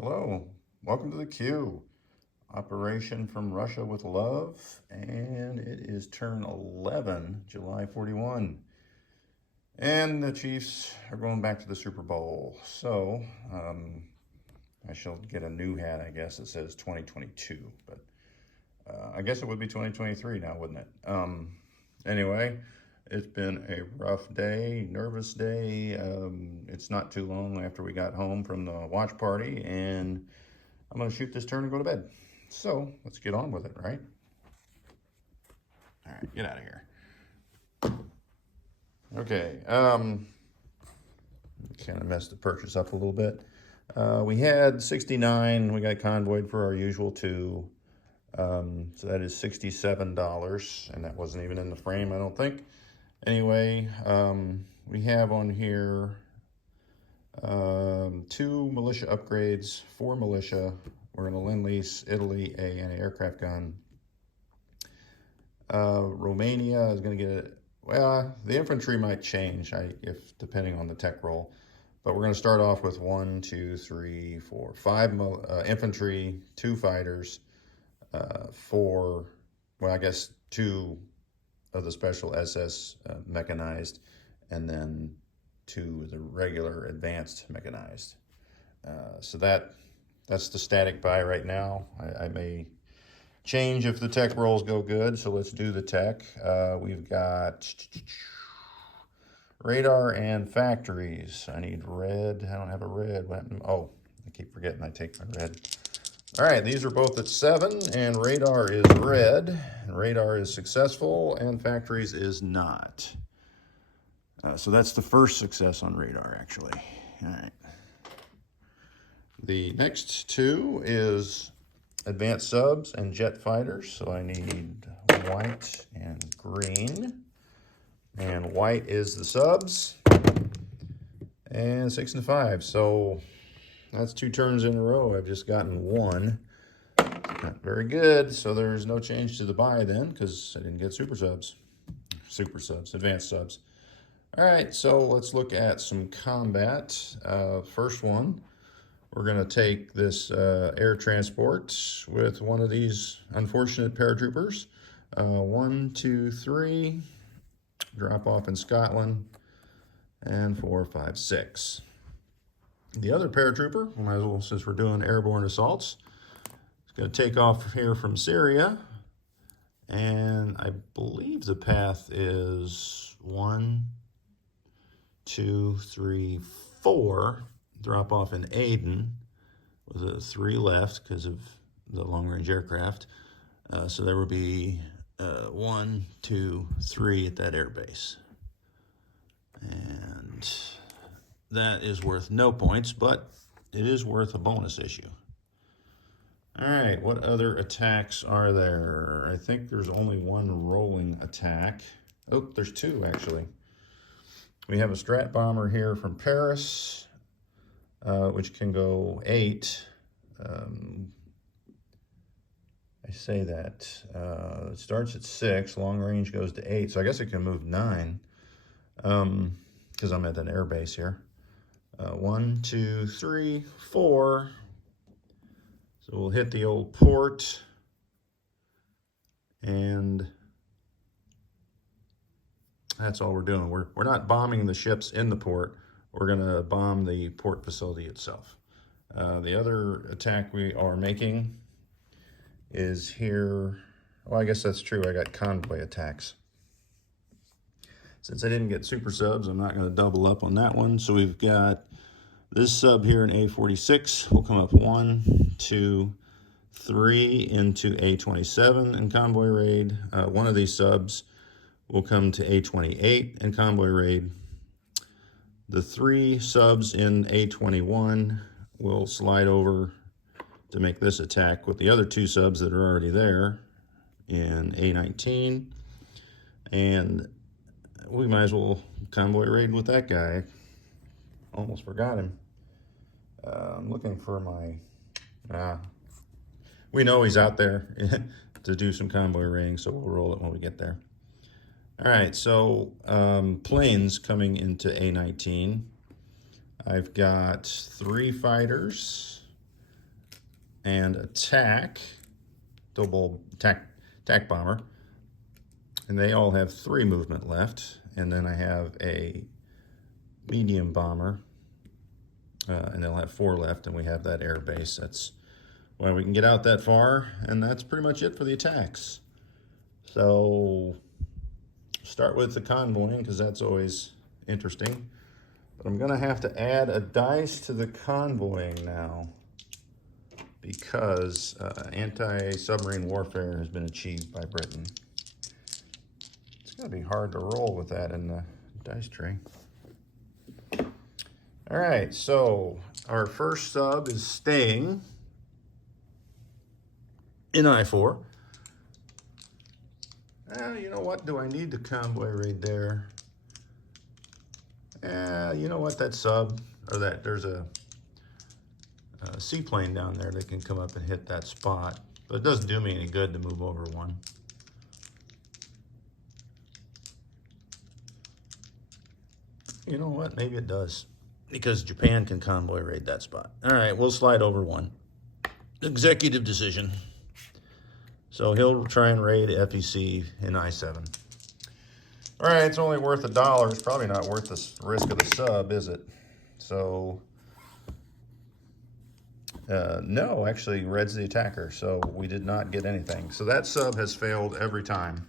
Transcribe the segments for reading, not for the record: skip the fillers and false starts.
Hello, welcome to the Q. Operation from Russia with Love, and it is turn 11, July 41. And the Chiefs are going back to the Super Bowl. So, I shall get a new hat, I guess. It says 2022, but I guess it would be 2023 now, wouldn't it? Anyway, it's been a rough day, nervous day. It's not too long after we got home from the watch party, and I'm going to shoot this turn and go to bed. So let's get on with it, right? All right, get out of here. Okay, kind of messed the purchase up a little bit. We had 69. We got convoyed for our usual 2. So that is $67, and that wasn't even in the frame, I don't think. Anyway, we have on here 2 militia upgrades, 4 militia. We're going to lend-lease Italy an anti-aircraft gun. Romania is going to get well, the infantry might change if depending on the tech roll. But we're going to start off with 1, 2, 3, 4, 5 infantry, 2 fighters, 4, well, I guess 2 of the special SS mechanized, and then 2 of the regular advanced mechanized. So that's the static buy right now. I may change if the tech rolls go good, so let's do the tech. We've got radar and factories. I need red. I don't have a red. Oh, I keep forgetting I take my red. All right, these are both at 7, and radar is red. And radar is successful, and factories is not. So that's the first success on radar, actually. All right. The next 2 is advanced subs and jet fighters. So I need white and green. And white is the subs. And 6 and 5. So that's 2 turns in a row. I've just gotten 1. Not very good. So there's no change to the buy then, because I didn't get super subs, advanced subs. All right, so let's look at some combat. First one, we're going to take this air transport with one of these unfortunate paratroopers. 1, 2, 3, drop off in Scotland, and 4, 5, 6. The other paratrooper, we might as well, since we're doing airborne assaults, is going to take off here from Syria, and I believe the path is 1, 2, 3, 4. Drop off in Aden with a 3 left because of the long-range aircraft. So there will be 1, 2, 3 at that airbase. And that is worth no points, but it is worth a bonus issue. All right, what other attacks are there? I think there's only 1 rolling attack. Oh, there's 2 actually. We have a Strat bomber here from Paris, which can go 8. I say that. It starts at 6, long range goes to 8, so I guess it can move 9, because I'm at an air base here. 1, 2, 3, 4. So we'll hit the old port, and that's all we're doing. We're not bombing the ships in the port. We're going to bomb the port facility itself. The other attack we are making is here. Well, I guess that's true. I got convoy attacks. Since I didn't get super subs, I'm not going to double up on that one. So we've got this sub here in A46. We'll come up 1, 2, 3 into A27 in convoy raid. One of these subs will come to A28 in convoy raid. The 3 subs in A21 will slide over to make this attack with the other 2 subs that are already there in A19. And we might as well convoy raid with that guy. Almost forgot him. I'm looking for my... we know he's out there to do some convoy raiding, so we'll roll it when we get there. All right, so planes coming into A19. I've got 3 fighters, and attack, double attack bomber. And they all have 3 movement left. And then I have a medium bomber, and they'll have 4 left, and we have that air base. That's why we can get out that far, and that's pretty much it for the attacks. So start with the convoying, because that's always interesting. But I'm gonna have to add a dice to the convoying now, because anti-submarine warfare has been achieved by Britain. It's gonna be hard to roll with that in the dice tray. All right, so our first sub is staying in I-4. You know what? Do I need the convoy raid there? You know what? That sub, or that there's a seaplane down there that can come up and hit that spot. But it doesn't do me any good to move over one. You know what? Maybe it does. Because Japan can convoy raid that spot. All right, we'll slide over one. Executive decision. So he'll try and raid FEC in I-7. All right, it's only worth $1. It's probably not worth the risk of the sub, is it? So, no, actually, red's the attacker, so we did not get anything. So that sub has failed every time.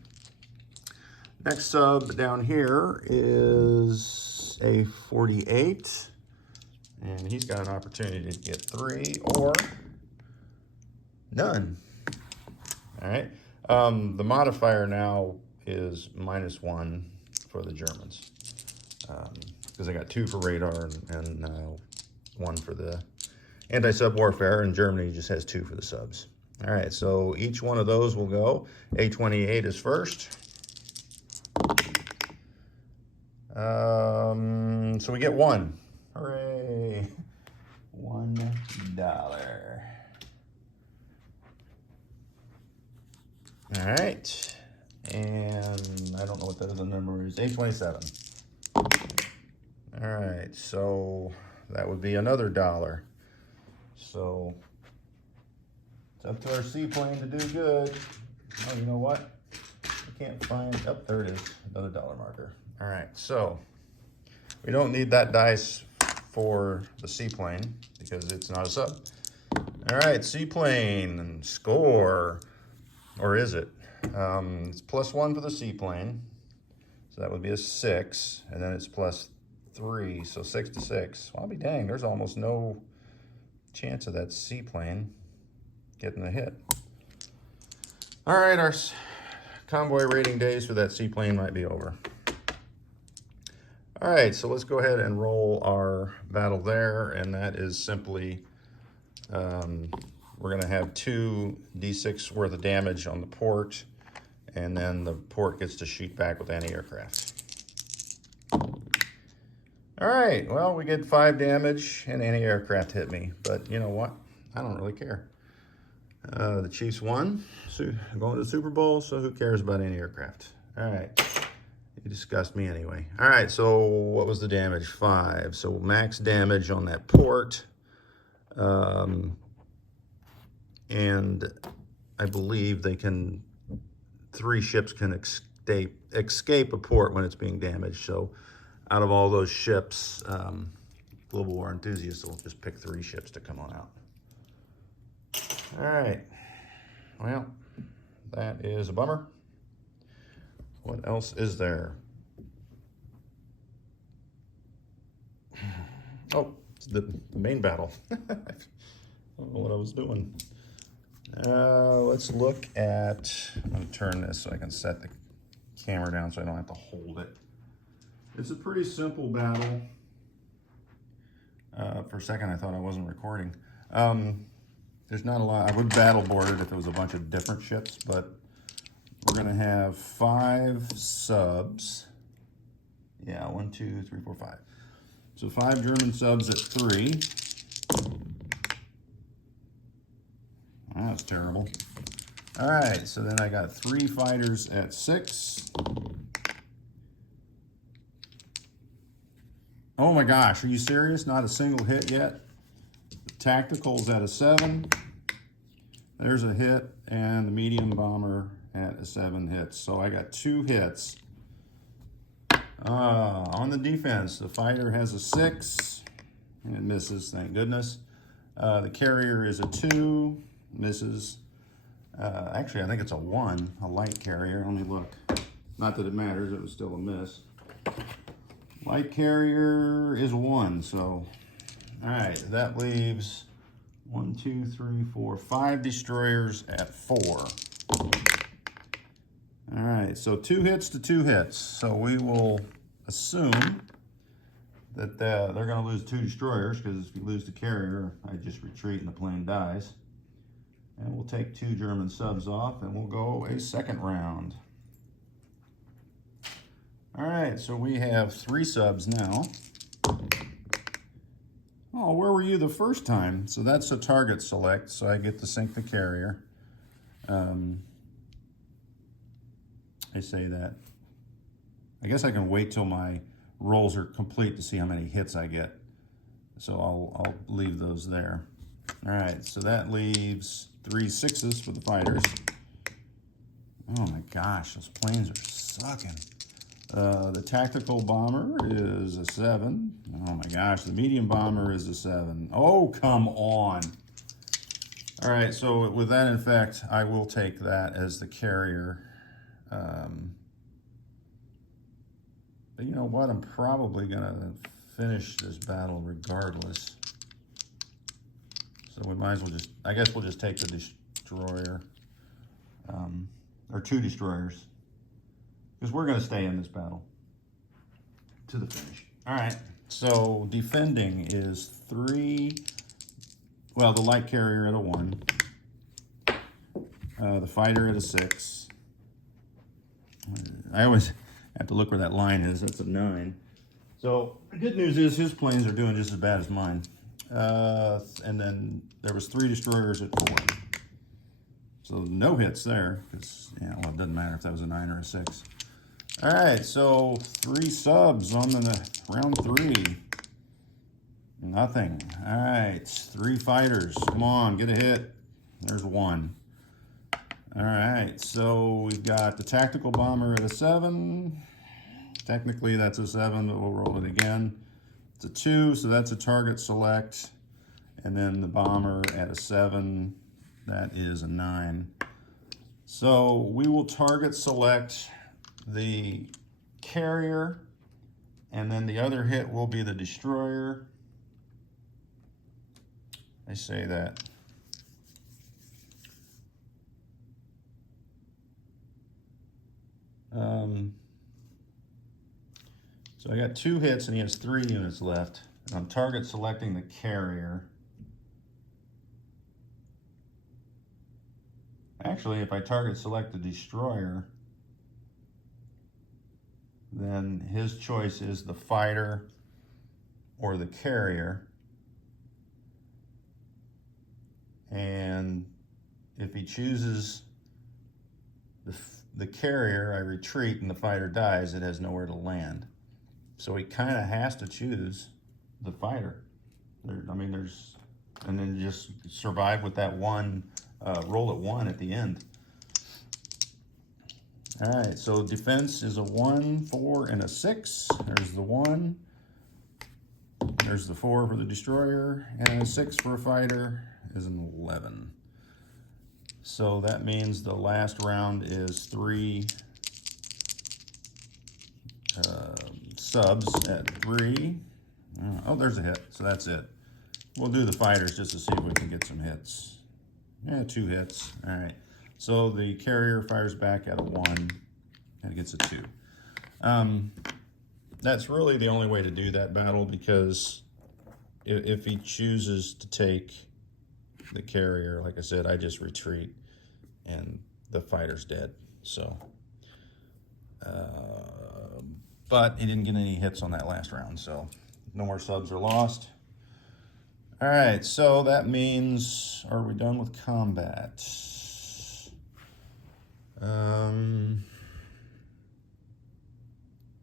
Next sub down here is a 48, and he's got an opportunity to get 3 or none. All right, the modifier now is -1 for the Germans, because they got 2 for radar and 1 for the anti-sub warfare, and Germany just has 2 for the subs. All right, so each one of those will go. A28 is first. So we get 1. Hooray! $1. All right, and I don't know what that other number is. A27. All right, so that would be another $1. So it's up to our seaplane to do good. Oh, you know what? I can't find. Oh, there it is. Another $1 marker. All right, so we don't need that dice for the seaplane because it's not a sub. All right, seaplane and score, or is it? It's +1 for the seaplane, so that would be a 6, and then it's +3, so 6 to 6. Well, I'll be danged, there's almost no chance of that seaplane getting a hit. All right, our convoy rating days for that seaplane might be over. All right, so let's go ahead and roll our battle there, and that is simply, we're gonna have 2d6 worth of damage on the port, and then the port gets to shoot back with anti-aircraft. All right, well, we get 5 damage and anti-aircraft hit me, but you know what? I don't really care. The Chiefs won, so going to the Super Bowl, so who cares about anti-aircraft? All right. You disgust me anyway. All right, so what was the damage? 5. So max damage on that port. And I believe they can, 3 ships can escape a port when it's being damaged. So out of all those ships, Global War enthusiasts will just pick 3 ships to come on out. All right, well, that is a bummer. What else is there? Oh, it's the main battle. I don't know what I was doing. Let's look at, I'm gonna turn this so I can set the camera down so I don't have to hold it. It's a pretty simple battle. For a second I thought I wasn't recording. There's not a lot. I would battle board it if it was a bunch of different ships, but we're gonna have 5 subs. Yeah, 1, 2, 3, 4, 5. So 5 German subs at 3. That's terrible. All right, so then I got 3 fighters at 6. Oh my gosh, are you serious? Not a single hit yet? The tactical's at a 7. There's a hit, and the medium bomber at a 7 hits. So I got 2 hits. On the defense, the fighter has a 6, and it misses, thank goodness. The carrier is a 2, misses. Actually, I think it's a 1, a light carrier. Let me look. Not that it matters, it was still a miss. Light carrier is a 1, so, all right, that leaves 1, 2, 3, 4, 5 destroyers at 4. All right, so 2 hits to 2 hits. So we will assume that they're going to lose 2 destroyers, because if you lose the carrier, I just retreat and the plane dies. And we'll take 2 German subs off, and we'll go a second round. All right, so we have 3 subs now. Oh, where were you the first time? So that's a target select, so I get to sink the carrier. I say that. I guess I can wait till my rolls are complete to see how many hits I get. So I'll leave those there. All right, so that leaves 3 6s for the fighters. Oh my gosh, those planes are sucking. The tactical bomber is a 7. Oh my gosh, the medium bomber is a 7. Oh, come on. All right, so with that in effect, I will take that as the carrier. But you know what? I'm probably gonna finish this battle regardless. So we might as well just, I guess we'll just take the destroyer, or 2 destroyers, because we're gonna stay in this battle to the finish. All right, so defending is 3, well, the light carrier at a 1, the fighter at a 6. I always have to look where that line is. That's a 9. So the good news is his planes are doing just as bad as mine. And then there was 3 destroyers at 4. So no hits there, because, yeah, well, it doesn't matter if that was a 9 or a 6. All right, so 3 subs on the round 3. Nothing. All right, 3 fighters. Come on, get a hit. There's 1. All right, so we've got the tactical bomber at a 7. Technically that's a 7, but we'll roll it again. It's a 2, so that's a target select. And then the bomber at a 7, that is a 9. So we will target select the carrier, and then the other hit will be the destroyer. I say that. So I got 2 hits and he has 3 units left. And I'm target selecting the carrier. Actually, if I target select the destroyer, then his choice is the fighter or the carrier. And if he chooses the carrier, I retreat and the fighter dies, it has nowhere to land. So he kind of has to choose the fighter. I mean, and then just survive with that 1, roll at 1 at the end. All right, so defense is a 1, 4, and a 6. There's the 1. There's the 4 for the destroyer, and a 6 for a fighter is an 11. So that means the last round is 3 subs at 3. Oh, there's a hit, so that's it. We'll do the fighters just to see if we can get some hits. Yeah, 2 hits. All right. So the carrier fires back at a 1 and gets a 2. That's really the only way to do that battle, because if he chooses to take the carrier, like I said, I just retreat and the fighter's dead. So, but he didn't get any hits on that last round, so no more subs are lost. All right, so that means, are we done with combat?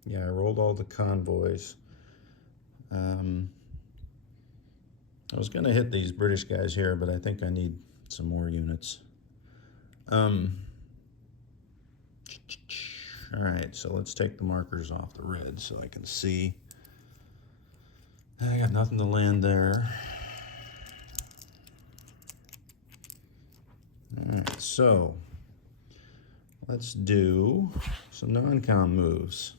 Yeah, I rolled all the convoys. I was gonna hit these British guys here, but I think I need some more units. All right, so let's take the markers off the red so I can see. I got nothing to land there. All right, so let's do some non-com moves.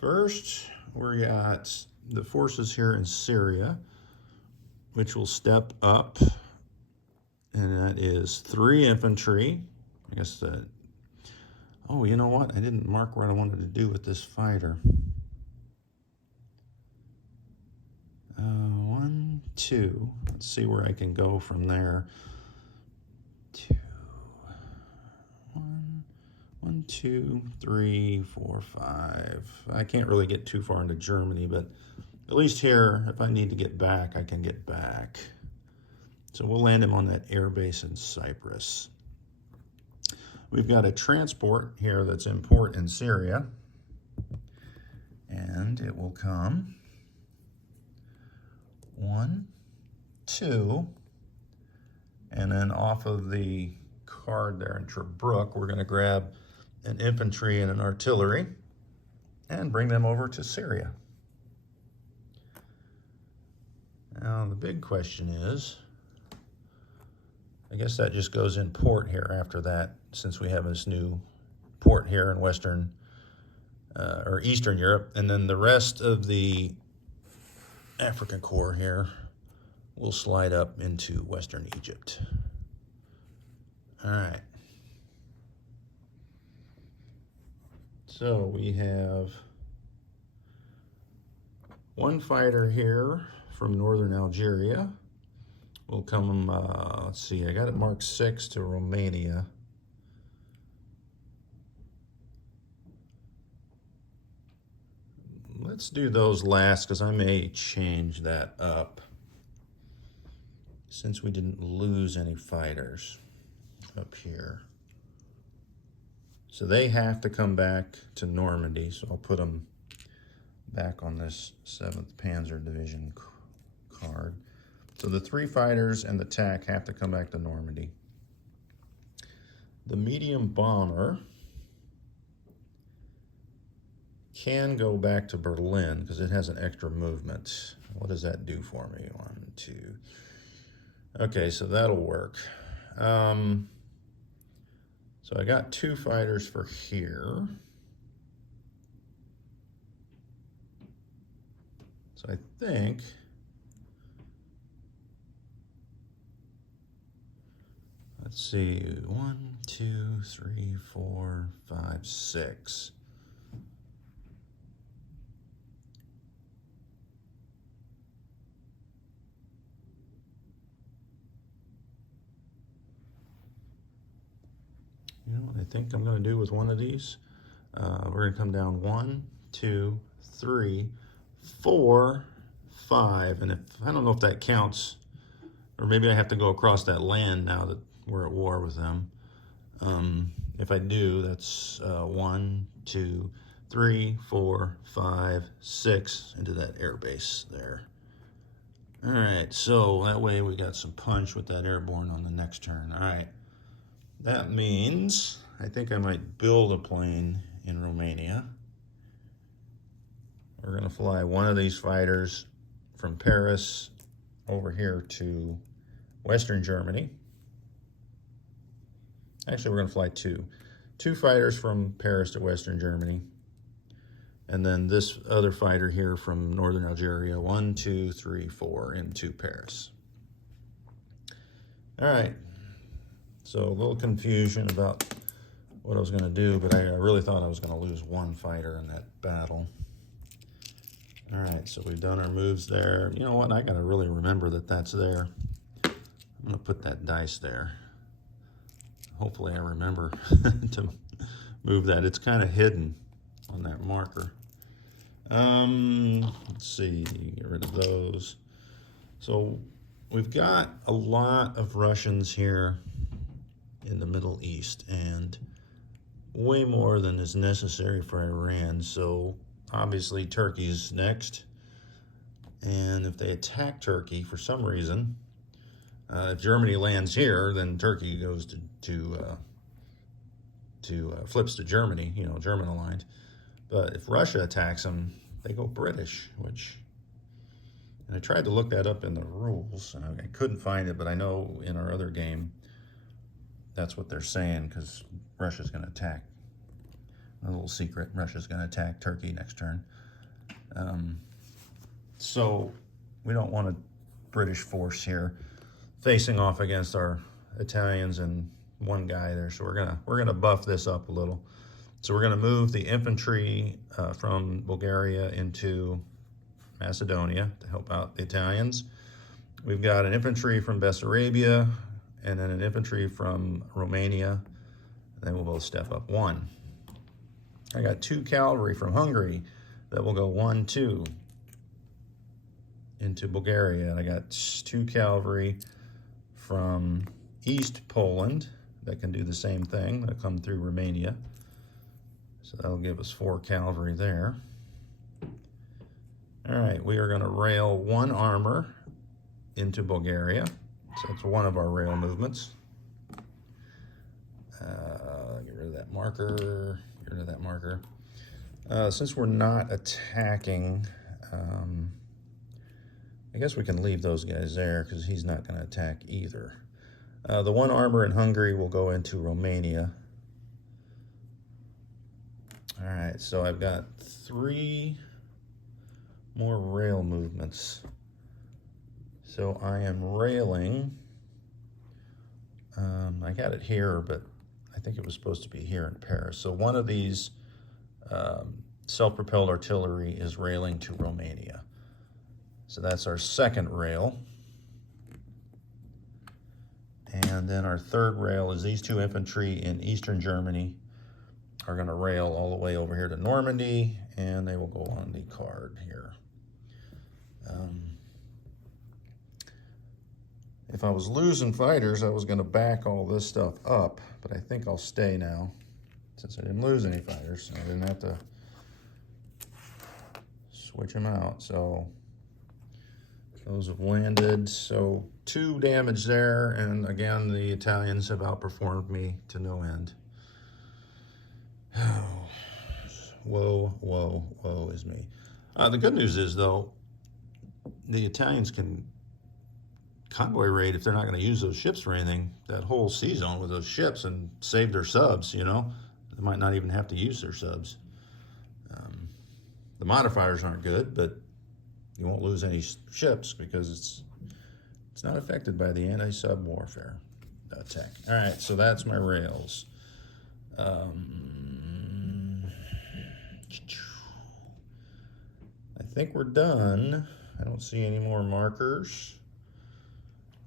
First, we got the forces here in Syria, which will step up, and that is 3 infantry. I guess that, oh, you know what? I didn't mark what I wanted to do with this fighter. 1, 2. Let's see where I can go from there. 2, 1, 2, 3, 4, 5. I can't really get too far into Germany, but at least here, if I need to get back, I can get back. So we'll land him on that air base in Cyprus. We've got a transport here that's in port in Syria, and it will come 1, 2, and then off of the card there in Tobruk, we're going to grab an infantry and an artillery and bring them over to Syria. Now the big question is, I guess that just goes in port here after that, since we have this new port here in Western or Eastern Europe, and then the rest of the African Corps here will slide up into Western Egypt. All right. So we have 1 fighter here from northern Algeria. We'll come, let's see, I got it marked 6 to Romania. Let's do those last because I may change that up since we didn't lose any fighters up here. So they have to come back to Normandy, so I'll put them back on this 7th Panzer Division card. So the 3 fighters and the TAC have to come back to Normandy. The medium bomber can go back to Berlin because it has an extra movement. What does that do for me? 1, 2. Okay, so that'll work. So I got 2 fighters for here. So I think let's see, 1, 2, 3, 4, 5, 6. You know what I think I'm going to do with one of these? We're going to come down 1, 2, 3, 4, 5, and if I don't know if that counts, or maybe I have to go across that land now that we're at war with them. If I do, that's 1, 2, 3, 4, 5, 6 into that air base there. All right, so that way we got some punch with that airborne on the next turn. All right, that means I think I might build a plane in Romania. We're gonna fly one of these fighters from Paris over here to Western Germany. Actually, we're gonna fly 2. 2 fighters from Paris to Western Germany. And then this other fighter here from northern Algeria, 1, 2, 3, 4 into Paris. All right, so a little confusion about what I was gonna do, but I really thought I was gonna lose 1 fighter in that battle. All right, so we've done our moves there. You know what, I gotta really remember that that's there. I'm gonna put that dice there. Hopefully I remember to move that. It's kind of hidden on that marker. Let's see, get rid of those. So we've got a lot of Russians here in the Middle East and way more than is necessary for Iran. So obviously Turkey's next. And if they attack Turkey for some reason, If Germany lands here, then Turkey goes flips to Germany, you know, German aligned. But if Russia attacks them, they go British, which, and I tried to look that up in the rules, and I couldn't find it, but I know in our other game, that's what they're saying, because Russia's going to attack. A little secret, Russia's going to attack Turkey next turn. So we don't want a British force here facing off against our Italians and one guy there. So we're gonna buff this up a little. So we're gonna move the infantry from Bulgaria into Macedonia to help out the Italians. We've got an infantry from Bessarabia and then an infantry from Romania. They will both step up 1. I got 2 cavalry from Hungary that will go 1, 2 into Bulgaria. And I got 2 cavalry from East Poland that can do the same thing. They'll come through Romania. So that'll give us 4 cavalry there. All right, we are going to rail 1 armor into Bulgaria. So that's one of our rail movements. Get rid of that marker. Get rid of that marker. Since we're not attacking, I guess we can leave those guys there because he's not going to attack either. The 1 armor in Hungary will go into Romania. All right, so I've got 3 more rail movements. So I am railing. I got it here, but I think it was supposed to be here in Paris. So one of these self-propelled artillery is railing to Romania. So that's our 2nd rail. And then our 3rd rail is these 2 infantry in eastern Germany are going to rail all the way over here to Normandy, and they will go on the card here. If I was losing fighters, I was going to back all this stuff up, but I think I'll stay now since I didn't lose any fighters. I didn't have to switch them out. So those have landed. So 2 damage there, and again, the Italians have outperformed me to no end. Oh, whoa, whoa, whoa is me. The good news is, though, the Italians can convoy raid if they're not going to use those ships for anything, that whole sea zone with those ships, and save their subs, you know. They might not even have to use their subs. The modifiers aren't good, but you won't lose any ships because it's not affected by the anti-sub warfare attack. All right, so that's my rails. I think we're done. I don't see any more markers.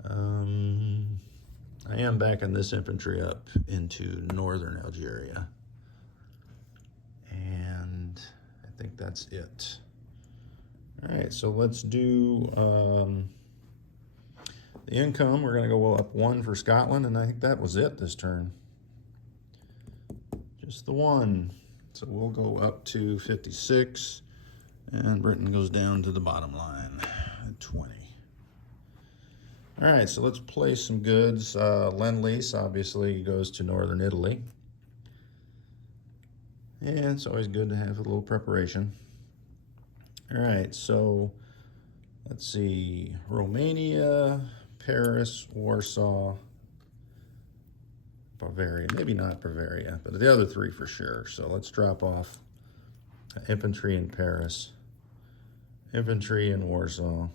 I am backing this infantry up into northern Algeria. And I think that's it. All right, so let's do the income. We're going to go up 1 for Scotland, and I think that was it this turn. Just the 1. So we'll go up to 56, and Britain goes down to the bottom line at 20. All right, so let's place some goods. Lend-Lease obviously goes to northern Italy. And it's always good to have a little preparation. All right, so let's see. Romania, Paris, Warsaw, Bavaria. Maybe not Bavaria, but the other 3 for sure. So let's drop off infantry in Paris, infantry in Warsaw,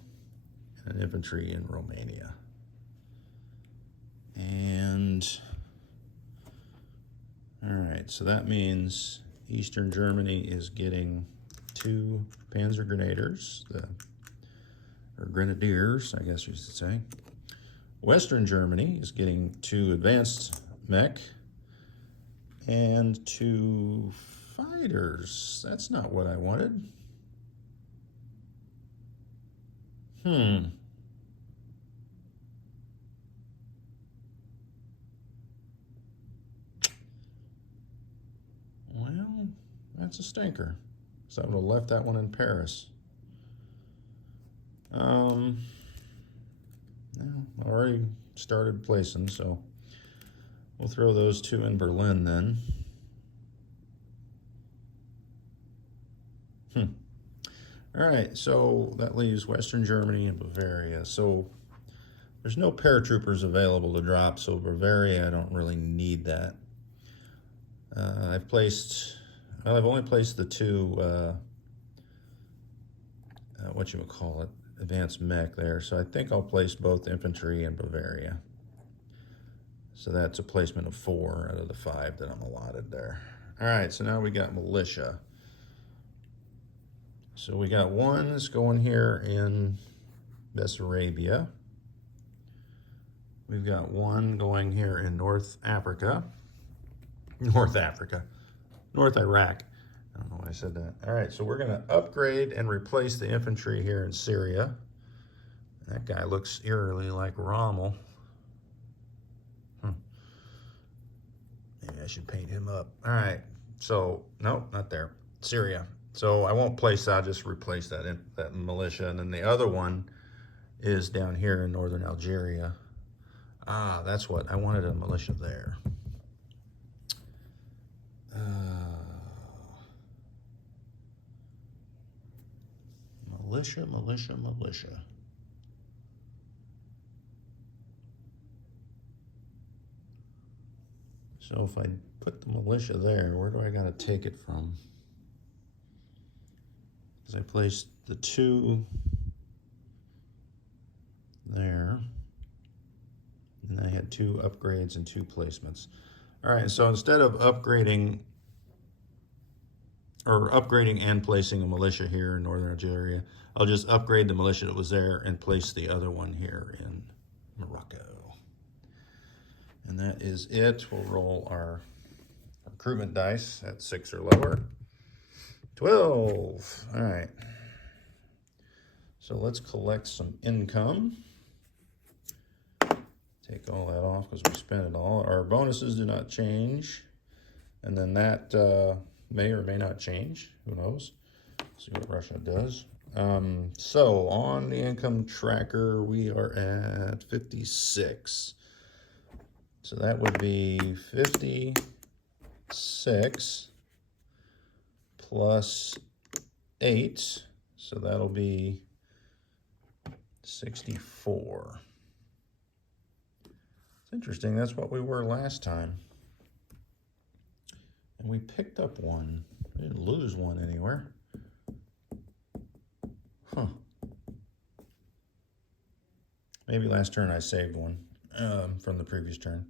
and infantry in Romania. And all right, so that means Eastern Germany is getting 2 Panzer Grenadiers, or Grenadiers, I guess you should say. Western Germany is getting 2 advanced mech and 2 fighters. That's not what I wanted. Well, that's a stinker. So I would have left that one in Paris. No, already started placing, so we'll throw those two in Berlin then. All right, so that leaves Western Germany and Bavaria. So there's no paratroopers available to drop, so Bavaria, I don't really need that. I've only placed the two, advanced mech there. So I think I'll place both infantry and Bavaria. So that's a placement of 4 out of the 5 that I'm allotted there. All right, so now we got militia. So we got one that's going here in Bessarabia. We've got one going here in North Iraq. I don't know why I said that. All right, so we're gonna upgrade and replace the infantry here in Syria. That guy looks eerily like Rommel. Maybe I should paint him up. All right, so nope, not there. Syria. So I won't place that, I'll just replace that militia. And then the other one is down here in northern Algeria. Ah, that's what, I wanted a militia there. Militia. So if I put the militia there, where do I gotta take it from? Because I placed the 2 there, and I had 2 upgrades and 2 placements. All right, so instead of upgrading and placing a militia here in northern Algeria, I'll just upgrade the militia that was there and place the other one here in Morocco. And that is it. We'll roll our recruitment dice at 6 or lower. 12. All right. So let's collect some income. Take all that off because we spent it all. Our bonuses do not change. And then that may or may not change. Who knows? See what Russia does. So on the income tracker, we are at 56. So that would be 56 plus 8. So that'll be 64. It's interesting, that's what we were last time. And we picked up one. We didn't lose one anywhere. Huh. Maybe last turn I saved one from the previous turn.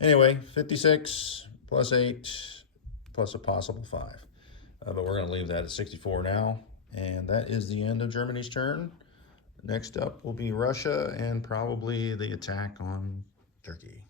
Anyway, 56 plus 8 plus a possible 5. But we're going to leave that at 64 now. And that is the end of Germany's turn. Next up will be Russia and probably the attack on Turkey.